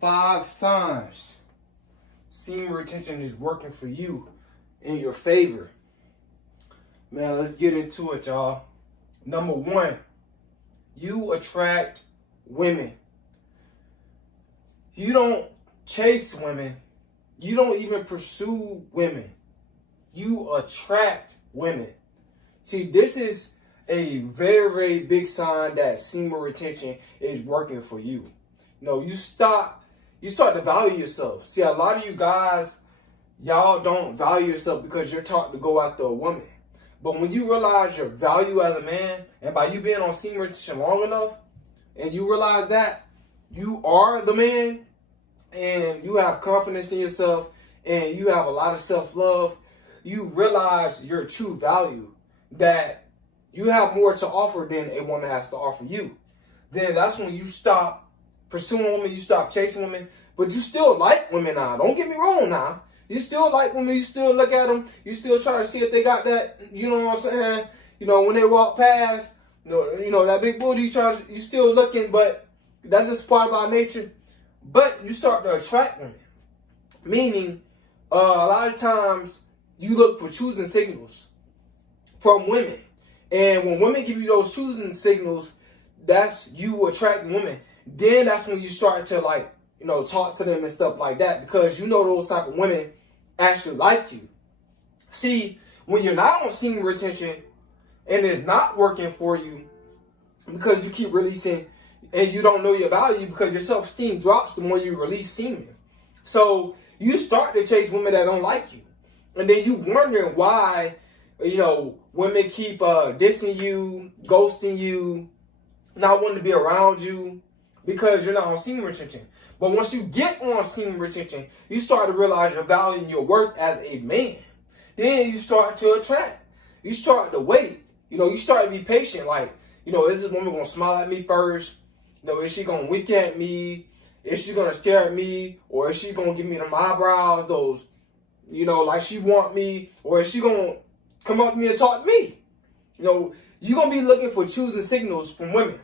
5 signs semen retention is working for you in your favor. Man, let's get into it, y'all. Number 1, you attract women. You don't chase women. You don't even pursue women. You attract women. See, this is a very, very big sign that semen retention is working for you. You start to value yourself. See, a lot of you guys, y'all don't value yourself because you're taught to go after a woman. But when you realize your value as a man, and by you being on semen retention long enough, and you realize that you are the man, and you have confidence in yourself, and you have a lot of self-love, you realize your true value, that you have more to offer than a woman has to offer you. Then that's when you stop pursuing women, you stop chasing women, but you still like women now. Don't get me wrong now. You still like women, you still look at them, you still try to see if they got that, you know what I'm saying? When they walk past, that big booty, you still looking, but that's just part of our nature. But you start to attract women. Meaning, a lot of times, you look for choosing signals from women. And when women give you those choosing signals, that's you attracting women. Then that's when you start to talk to them and stuff like that, because those type of women actually like you. See, when you're not on semen retention and it's not working for you because you keep releasing and you don't know your value, because your self-esteem drops the more you release semen. So you start to chase women that don't like you. And then you wondering why, women keep dissing you, ghosting you, not wanting to be around you, because you're not on semen retention. But once you get on semen retention, you start to realize your value and your worth as a man. Then you start to attract. You start to wait. You start to be patient. Is this woman going to smile at me first? Is she going to wink at me? Is she going to stare at me? Or is she going to give me them eyebrows, those, like she want me? Or is she going to come up to me and talk to me? You're going to be looking for choosing signals from women.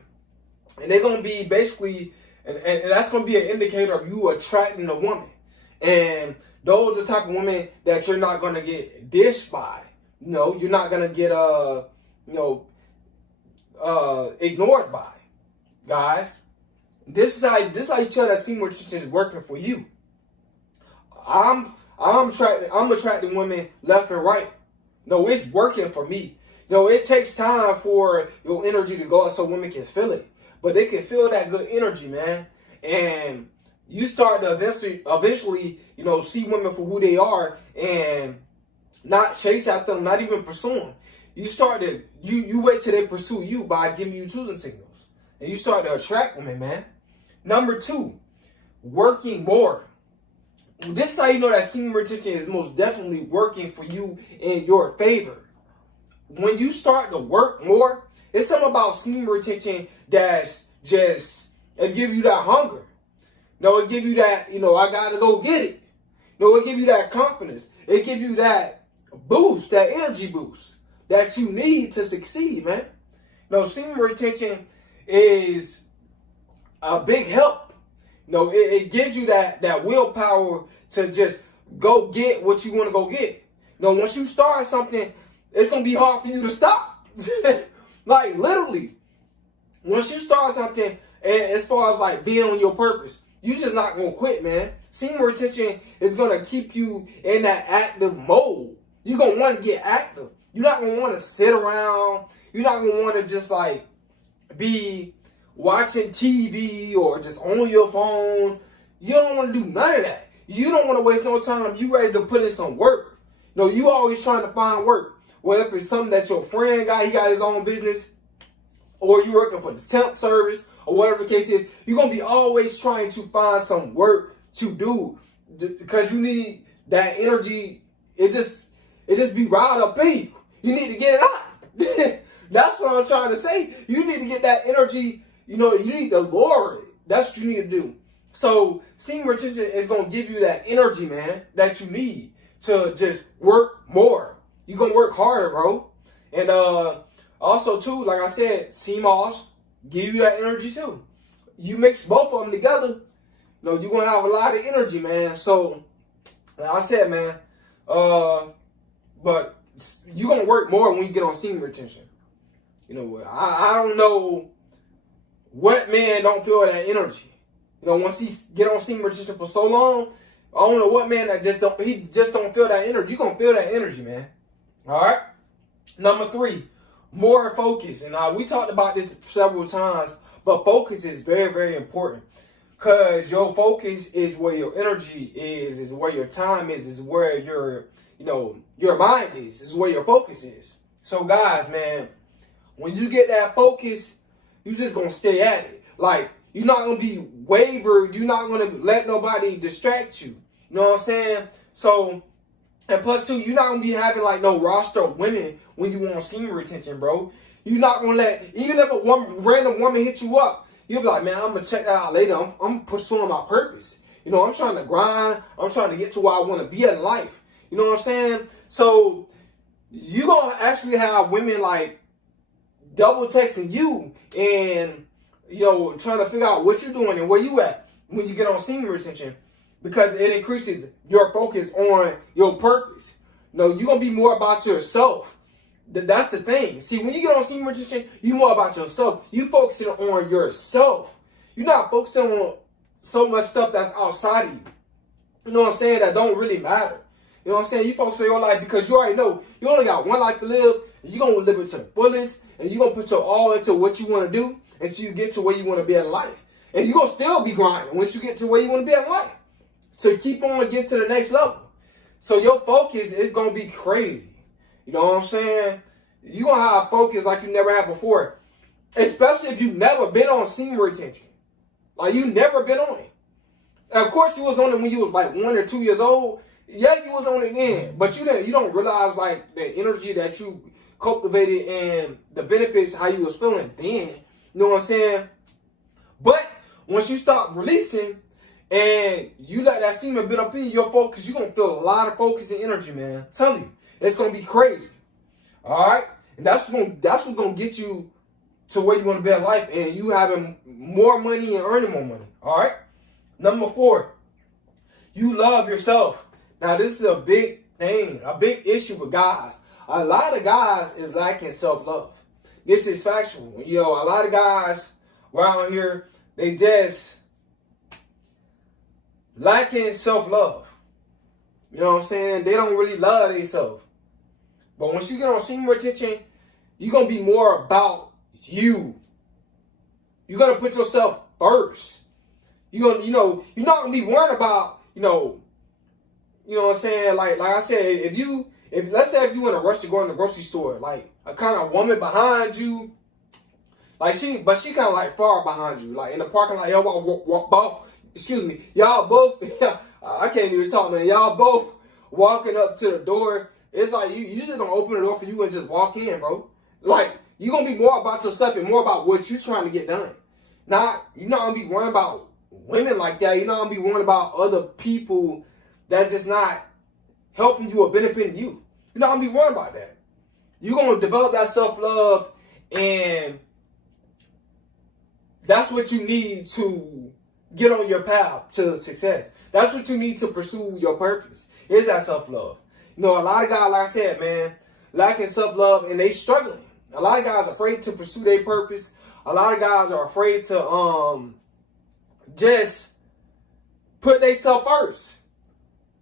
And they're going to be basically, and that's going to be an indicator of you attracting a woman. And those are the type of women that you're not going to get dished by. You're not going to get, ignored by. Guys, this is how you tell that semen retention is working for you. I'm attracting women left and right. It's working for me. It takes time for your energy to go out so women can feel it. But they can feel that good energy, man. And you start to eventually, see women for who they are and not chase after them, not even pursue them. You start to, you wait till they pursue you by giving you choosing signals. And you start to attract women, man. Number 2, working more. This is how you know that semen retention is most definitely working for you in your favor. When you start to work more, it's something about semen retention that's just, it give you that hunger. It give you that, I gotta go get it. It give you that confidence. It give you that boost, that energy boost that you need to succeed, man. Semen retention is a big help. It gives you that willpower to just go get what you want to go get. Once you start something, it's going to be hard for you to stop. Literally. Once you start something, and as far as being on your purpose, you just not going to quit, man. Semen retention is going to keep you in that active mode. You're going to want to get active. You're not going to want to sit around. You're not going to want to just be watching TV or just on your phone. You don't want to do none of that. You don't want to waste no time. You ready to put in some work. You always trying to find work. Whether if it's something that your friend got, he got his own business, or you working for the temp service, or whatever the case is, you're going to be always trying to find some work to do, because you need that energy. It just be riled up in you. You need to get it out. That's what I'm trying to say. You need to get that energy. You need to lower it. That's what you need to do. So semen retention is going to give you that energy, man, that you need to just work more. You're going to work harder, bro. And also, too, like I said, CMOS give you that energy, too. You mix both of them together, You know, you're gonna have a lot of energy, man. So, like I said, man, but you're gonna work more when you get on semen retention. You know, I don't know what man don't feel that energy. You know, once he get on semen retention for so long, I don't know what man that just don't feel that energy. You're gonna feel that energy, man. All right. Number 3, more focus. And we talked about this several times, but focus is very, very important. Because your focus is where your energy is where your time is where your mind is where your focus is. So guys, man, when you get that focus, you just gonna stay at it. Like, you're not gonna be wavered, you're not gonna let nobody distract you. You know what I'm saying? So, and plus too, you're not gonna be having like no roster of women when you want semen retention, bro. You're not gonna let, even if a random woman hit you up, you'll be like, man, I'm gonna check that out later. I'm pursuing my purpose. You know, I'm trying to grind. I'm trying to get to where I want to be in life. You know what I'm saying? So you're gonna actually have women like double texting you and, you know, trying to figure out what you're doing and where you at when you get on semen retention, because it increases your focus on your purpose. You know, you're gonna be more about yourself. That's the thing. See, when you get on semen retention, you're more about yourself. You focusing on yourself. You're not focusing on so much stuff that's outside of you. You know what I'm saying? That don't really matter. You know what I'm saying? You focus on your life because you already know you only got one life to live, and you're going to live it to the fullest, and you're going to put your all into what you want to do until you get to where you want to be in life. And you're going to still be grinding once you get to where you want to be in life. So keep on and get to the next level. So your focus is going to be crazy. You know what I'm saying? You're going to have focus like you never had before. Especially if you've never been on semen retention. Like, you never been on it. And of course, you was on it when you was like 1 or 2 years old. Yeah, you was on it then. But you don't realize, like, the energy that you cultivated and the benefits, how you was feeling then. You know what I'm saying? But once you start releasing and you let that semen build up in your focus, you're going to feel a lot of focus and energy, man. I'm telling you. It's going to be crazy. All right? And that's what's going to get you to where you want to be in life, and you having more money and earning more money. All right? Number 4, you love yourself. Now, this is a big thing, a big issue with guys. A lot of guys is lacking self-love. This is factual. You know, a lot of guys around here, they just lacking self-love. You know what I'm saying? They don't really love themselves. But once you get on semen retention, you're going to be more about you. You're going to put yourself first. You're not going to be worried about, you know what I'm saying? Like I said, let's say if you in a rush to go in the grocery store, like a kind of woman behind you, like she kind of like far behind you, like in the parking lot, y'all both, I can't even talk, man. Y'all both walking up to the door. It's like you just gonna open the door for you and just walk in, bro. Like, you're gonna be more about yourself and more about what you're trying to get done. You're not gonna be worrying about women like that. You're not gonna be worrying about other people that's just not helping you or benefiting you. You're not gonna be worrying about that. You're gonna develop that self-love, and that's what you need to get on your path to success. That's what you need to pursue your purpose. Is that self-love. You know, a lot of guys, like I said, man, lacking self-love, and they struggling. A lot of guys are afraid to pursue their purpose. A lot of guys are afraid to just put themselves first.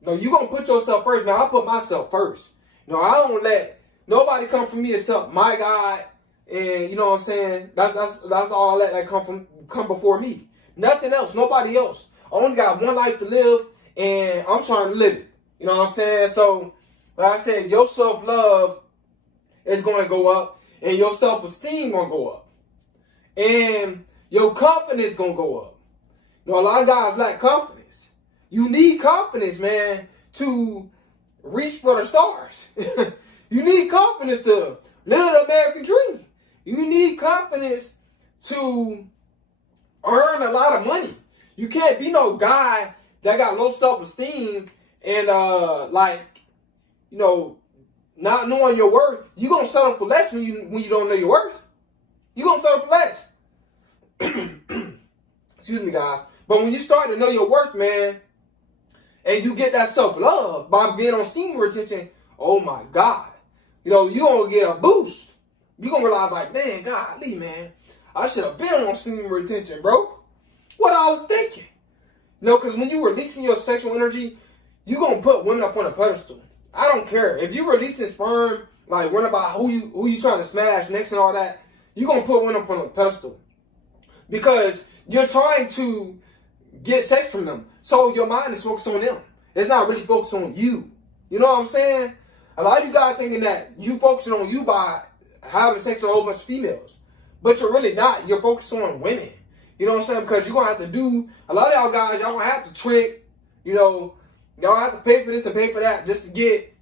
No, you're going to put yourself first. Now, I put myself first. No, I don't let nobody come for me except my God. And you know what I'm saying? That's all I let that come before me. Nothing else. Nobody else. I only got one life to live, and I'm trying to live it. You know what I'm saying? So, like I said, your self-love is going to go up, and your self-esteem going to go up. And your confidence going to go up. You know, a lot of guys lack confidence. You need confidence, man, to reach for the stars. You need confidence to live the American dream. You need confidence to earn a lot of money. You can't be no guy that got low self-esteem and, not knowing your worth. You're going to settle for less when you don't know your worth. You're going to settle for less. Excuse me, guys. But when you start to know your worth, man, and you get that self-love by being on semen retention, oh my God. You're going to get a boost. You're going to realize, like, man, golly, man, I should have been on semen retention, bro. What I was thinking. Because when you're releasing your sexual energy, you're going to put women up on a pedestal. I don't care. If you're releasing sperm, like, worrying about who you trying to smash next and all that, you're going to put women up on a pedestal. Because you're trying to get sex from them. So your mind is focused on them. It's not really focused on you. You know what I'm saying? A lot of you guys thinking that you focusing on you by having sex with a whole bunch of females. But you're really not. You're focused on women. You know what I'm saying? Because you're going to have to do, a lot of y'all guys, y'all going to have to trick, y'all have to pay for this and pay for that just to get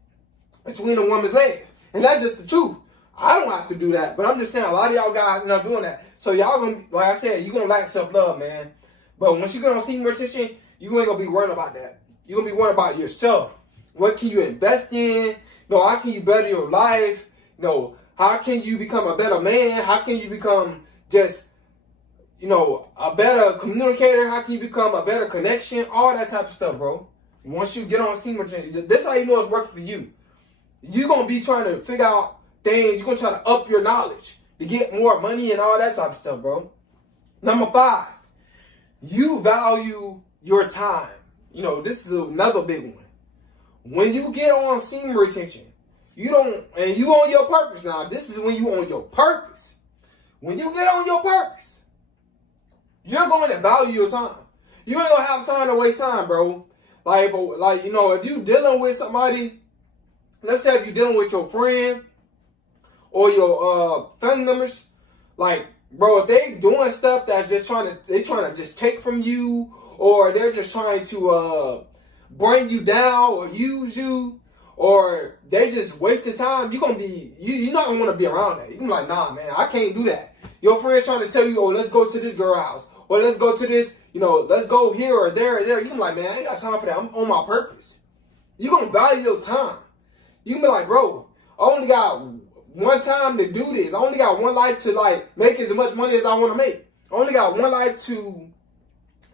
between a woman's legs. And that's just the truth. I don't have to do that. But I'm just saying, a lot of y'all guys end up doing that. So y'all going to, like I said, you're going to lack self-love, man. But once you get on semen retention, you ain't going to be worried about that. You're going to be worried about yourself. What can you invest in? How can you better your life? How can you become a better man? How can you become just, a better communicator? How can you become a better connection? All that type of stuff, bro. Once you get on semen retention, this is how you know it's working for you. You're going to be trying to figure out things. You're going to try to up your knowledge to get more money and all that type of stuff, bro. Number 5, you value your time. This is another big one. When you get on semen retention, you on your purpose now. This is when you on your purpose. When you get on your purpose, you're going to value your time. You ain't going to have time to waste time, bro. If you dealing with somebody, let's say if you're dealing with your friend or your family members, bro, if they doing stuff that's just trying to just take from you, or they're just trying to bring you down or use you, or they just wasting time, you're not gonna want to be around that. You're gonna be like, nah, man, I can't do that. Your friend's trying to tell you, oh, let's go to this girl house, or let's go to this, let's go here or there or there. You're gonna be like, man, I ain't got time for that. I'm on my purpose. You're gonna value your time. You can be like, bro, I only got one time to do this. I only got one life to make as much money as I want to make. I only got one life to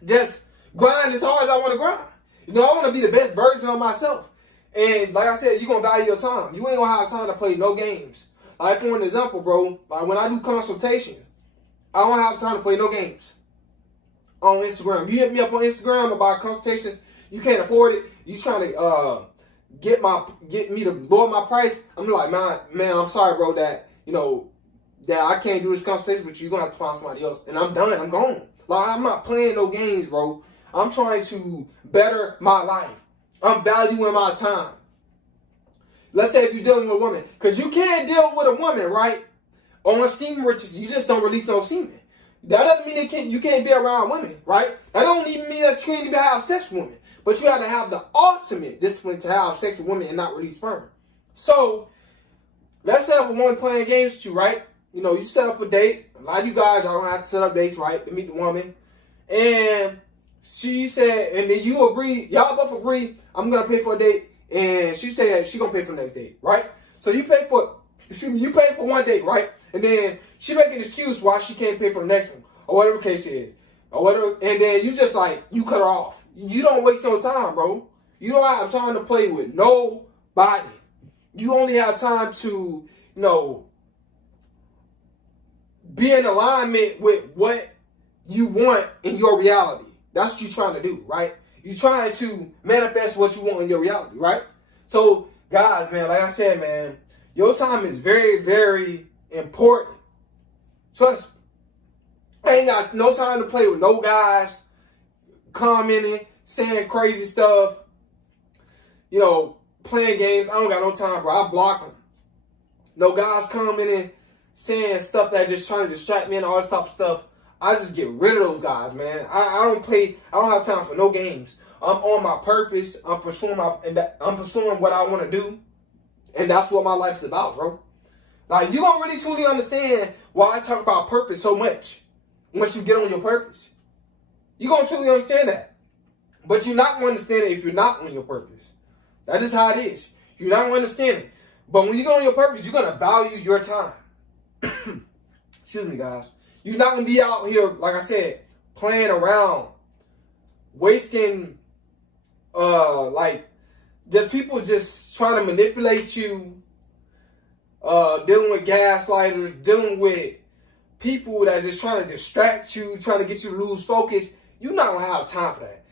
just grind as hard as I want to grind. I want to be the best version of myself. And like I said, you're going to value your time. You ain't going to have time to play no games. For an example, bro, when I do consultation, I don't have time to play no games on Instagram. You hit me up on Instagram about consultations, you can't afford it. You trying to get me to lower my price. I'm like, man, I'm sorry, bro, that I can't do this consultation with you. You're going to have to find somebody else. And I'm done. I'm gone. I'm not playing no games, bro. I'm trying to better my life. I'm valuing my time. Let's say if you're dealing with a woman, because you can't deal with a woman, right, on a semen retention. You just don't release no semen. That doesn't mean you can't be around women, right? That don't even mean that you can't even have sex with women. But you have to have the ultimate discipline to have sex with women and not release sperm. So, let's say if a woman playing games with you, right? You set up a date. A lot of you guys, y'all don't have to set up dates, right, to meet the woman. And she said, and then you agree, y'all both agree, I'm going to pay for a date. And she said she going to pay for the next date, right? So you pay for one date, right? And then she make an excuse why she can't pay for the next one, or whatever the case is. Or whatever. And then you just you cut her off. You don't waste no time, bro. You don't have time to play with nobody. You only have time to, be in alignment with what you want in your reality. That's what you're trying to do, right? You're trying to manifest what you want in your reality, right? So, guys, man, like I said, man, your time is very, very important. Trust me. I ain't got no time to play with no guys commenting, saying crazy stuff, playing games. I don't got no time, bro. I block them. No guys commenting, saying stuff that just trying to distract me and all this type of stuff. I just get rid of those guys, man. I don't have time for no games. I'm on my purpose. I'm pursuing what I want to do. And that's what my life's about, bro. You don't really truly understand why I talk about purpose so much once you get on your purpose. You're going to truly understand that. But you're not going to understand it if you're not on your purpose. That is how it is. You're not going to understand it. But when you go on your purpose, you're going to value your time. Excuse me, guys. You're not going to be out here, like I said, playing around wasting, like, just people just trying to manipulate you, dealing with gaslighters, dealing with people that just trying to distract you, trying to get you to lose focus, you're not gonna have time for that.